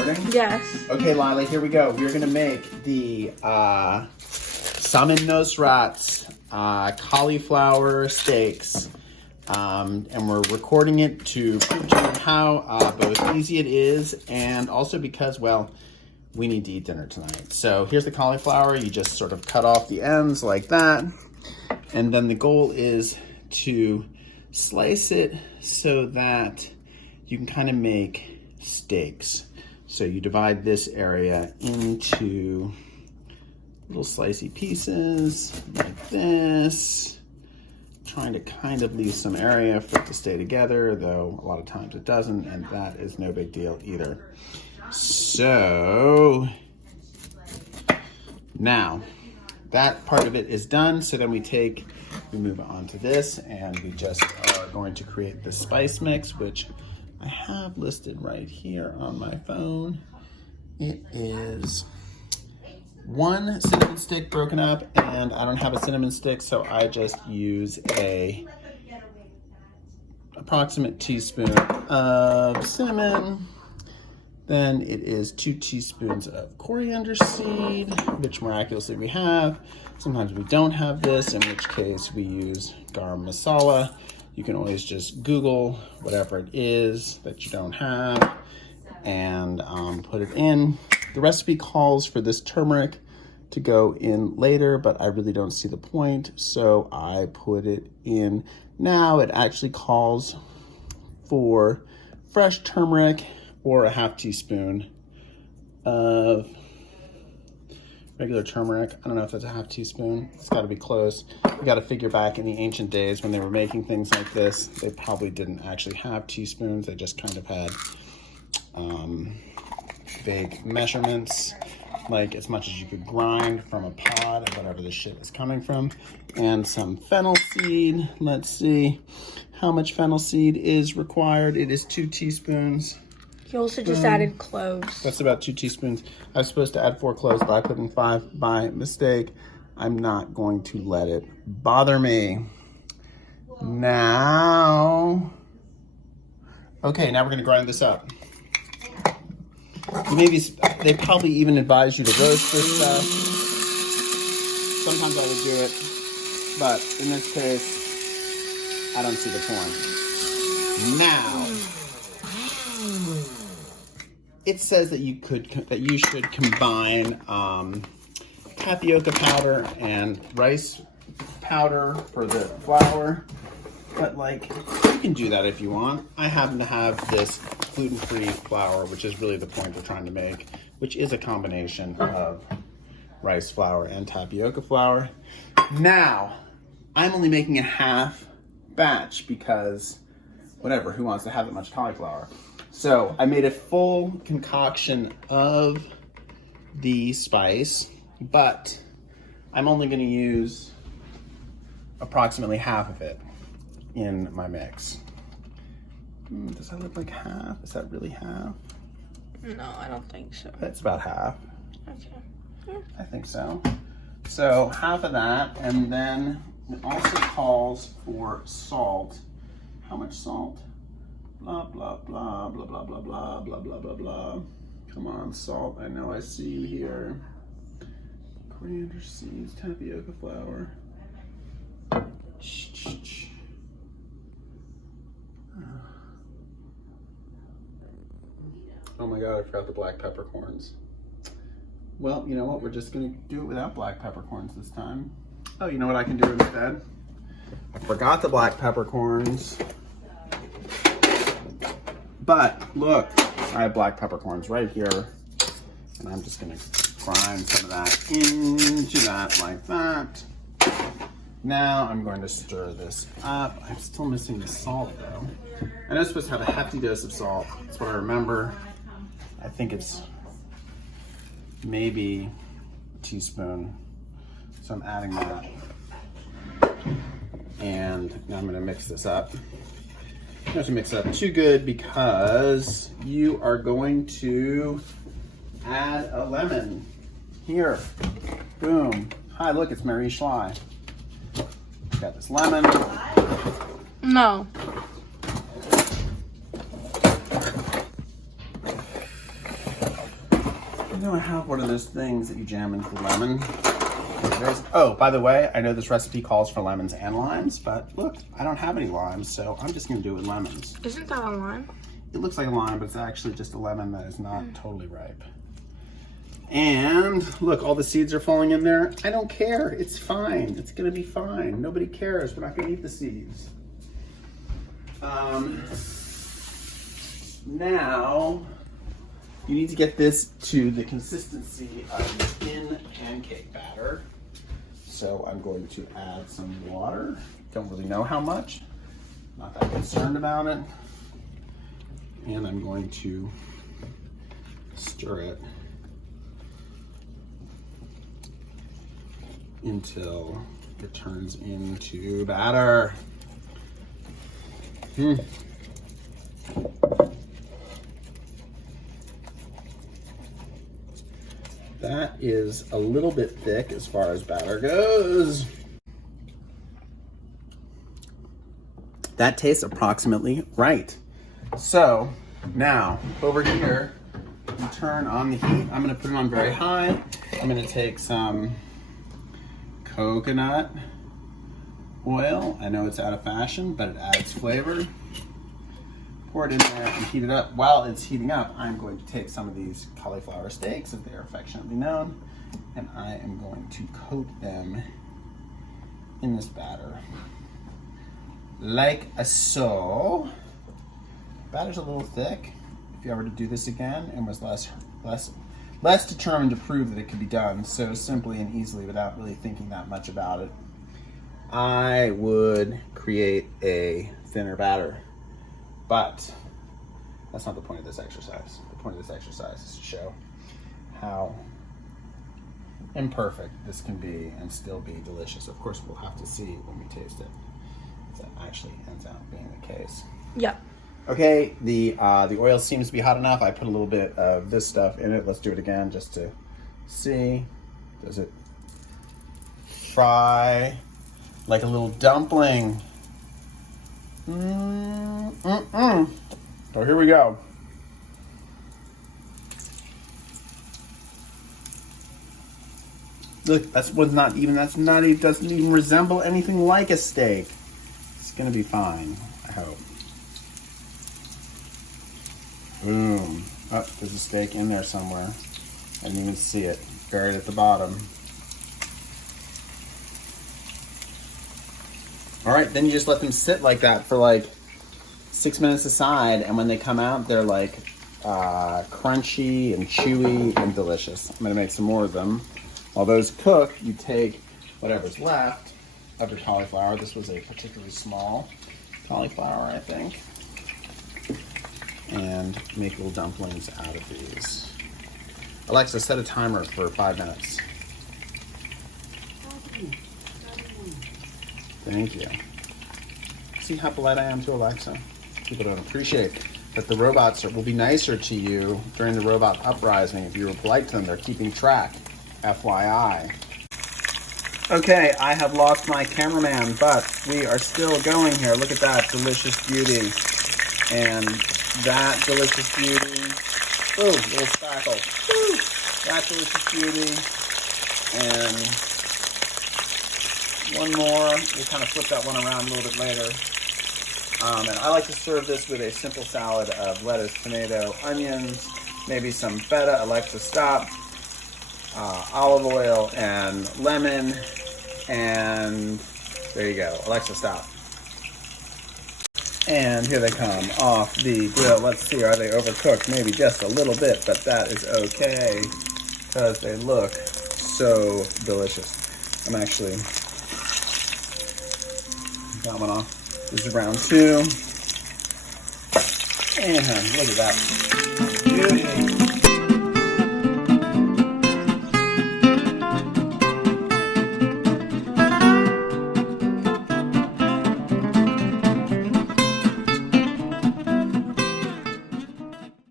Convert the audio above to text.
recording? Yes. Okay, Leila, here we go. We're gonna make the Samin Nosrat's cauliflower steaks. And we're recording it to prove to you how both easy it is and also because, well, we need to eat dinner tonight. So here's the cauliflower. You just sort of cut off the ends like that. And then the goal is to slice it so that you can kind of make steaks. So you divide this area into little slicey pieces like this, trying to kind of leave some area for it to stay together, though a lot of times it doesn't, and that is no big deal either. So now that part of it is done, so then we move on to this, and we just are going to create the spice mix, which I have listed right here on my phone. It is 1 cinnamon stick broken up, and I don't have a cinnamon stick, so I just use a approximate teaspoon of cinnamon. Then it is 2 teaspoons of coriander seed, which miraculously we have. Sometimes we don't have this, in which case we use garam masala. You can always just Google whatever it is that you don't have and put it in. The recipe calls for this turmeric to go in later, but I really don't see the point, so I put it in now. It actually calls for fresh turmeric or a half teaspoon of regular turmeric. I don't know if that's a half teaspoon. It's got to be close. You got to figure back in the ancient days when they were making things like this, they probably didn't actually have teaspoons. They just kind of had vague measurements, like as much as you could grind from a pod of whatever the shit is coming from. And some fennel seed. Let's see how much fennel seed is required. It is 2 teaspoons. You also just added cloves. That's about 2 teaspoons. I was supposed to add 4 cloves, but I put in 5 by mistake. I'm not going to let it bother me. Now, okay, now we're gonna grind this up. They probably even advise you to roast this stuff. Sometimes I would do it, but in this case, I don't see the point. Now, it says that you should combine tapioca powder and rice powder for the flour, but like you can do that if you want. I happen to have this gluten-free flour, which is really the point we're trying to make, which is a combination of rice flour and tapioca flour. Now, I'm only making a half batch because whatever, who wants to have that much cauliflower? So I made a full concoction of the spice, but I'm only going to use approximately half of it in my mix. Does that look like half? Is that really half? No, I don't think so. That's about half. Okay. Yeah. I think so. So half of that, and then it also calls for salt. How much salt? Blah, blah, blah, blah, blah, blah, blah, blah, blah, blah, blah. Come on, salt. I know I see you here. Coriander seeds, tapioca flour. Oh my God, I forgot the black peppercorns. Well, you know what? We're just gonna do it without black peppercorns this time. Oh, you know what I can do instead? I forgot the black peppercorns. But look, I have black peppercorns right here, and I'm just gonna grind some of that into that like that. Now I'm going to stir this up. I'm still missing the salt though. I know it's supposed to have a hefty dose of salt. That's what I remember. I think it's maybe a teaspoon. So I'm adding that. And now I'm gonna mix this up. You don't have to mix it up too good because you are going to add a lemon. Here, boom. Hi, look, it's Mary Schley. Got this lemon. No. know I have one of those things that you jam into the lemon. Oh, by the way, I know this recipe calls for lemons and limes, but look, I don't have any limes, so I'm just gonna do it with lemons. Isn't that a lime? It looks like a lime, but it's actually just a lemon that is not totally ripe. And look, all the seeds are falling in there. I don't care, it's fine. It's gonna be fine. Nobody cares, we're not gonna eat the seeds. Now, you need to get this to the consistency of thin pancake batter. So I'm going to add some water. Don't really know how much. Not that concerned about it. And I'm going to stir it until it turns into batter. That is a little bit thick as far as batter goes. That tastes approximately right. So now over here, you turn on the heat. I'm gonna put it on very high. I'm gonna take some coconut oil. I know it's out of fashion, but it adds flavor. Pour it in there and heat it up. While it's heating up, I'm going to take some of these cauliflower steaks, as they are affectionately known, and I am going to coat them in this batter. Like so. Batter's a little thick. If you ever to do this again and was less determined to prove that it could be done so simply and easily without really thinking that much about it, I would create a thinner batter. But that's not the point of this exercise. The point of this exercise is to show how imperfect this can be and still be delicious. Of course, we'll have to see when we taste it if that actually ends up being the case. Yeah. Okay, the oil seems to be hot enough. I put a little bit of this stuff in it. Let's do it again just to see. Does it fry like a little dumpling? So here we go. Look, doesn't even resemble anything like a steak. It's gonna be fine, I hope. Boom. Oh, there's a steak in there somewhere. I didn't even see it. Buried at the bottom. All right, then you just let them sit like that for like 6 minutes aside, and when they come out, they're like crunchy and chewy and delicious. I'm gonna make some more of them. While those cook, you take whatever's left of your cauliflower. This was a particularly small cauliflower, I think. And make little dumplings out of these. Alexa, set a timer for 5 minutes. Thank you. See how polite I am to Alexa? People don't appreciate that the robots will be nicer to you during the robot uprising if you were polite to them. They're keeping track, FYI. Okay, I have lost my cameraman, but we are still going here. Look at that delicious beauty. And that delicious beauty. Ooh, little spackle. Ooh, that delicious beauty. And one more. We'll kind of flip that one around a little bit later. And I like to serve this with a simple salad of lettuce, tomato, onions, maybe some feta. Alexa, stop. Olive oil and lemon. And there you go. Alexa, stop. And here they come off the grill. Let's see, are they overcooked? Maybe just a little bit, but that is okay because they look so delicious. I'm actually got one off. This is round 2. And look at that beauty.